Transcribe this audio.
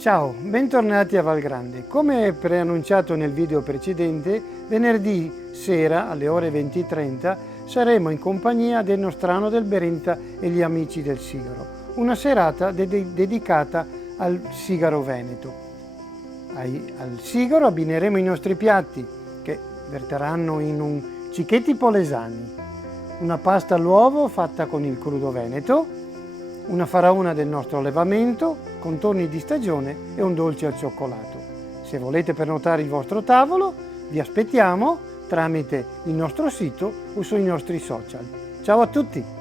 Ciao, bentornati a Valgrande. Come preannunciato nel video precedente, venerdì sera alle ore 20:30 saremo in compagnia del Nostrano del Berenta e gli amici del Sigaro. Una serata dedicata al Sigaro Veneto. Al Sigaro abbineremo i nostri piatti che verteranno in un cicchetti polesani, una pasta all'uovo fatta con il crudo veneto, una faraona del nostro allevamento, contorni di stagione e un dolce al cioccolato. Se volete prenotare il vostro tavolo, vi aspettiamo tramite il nostro sito o sui nostri social. Ciao a tutti!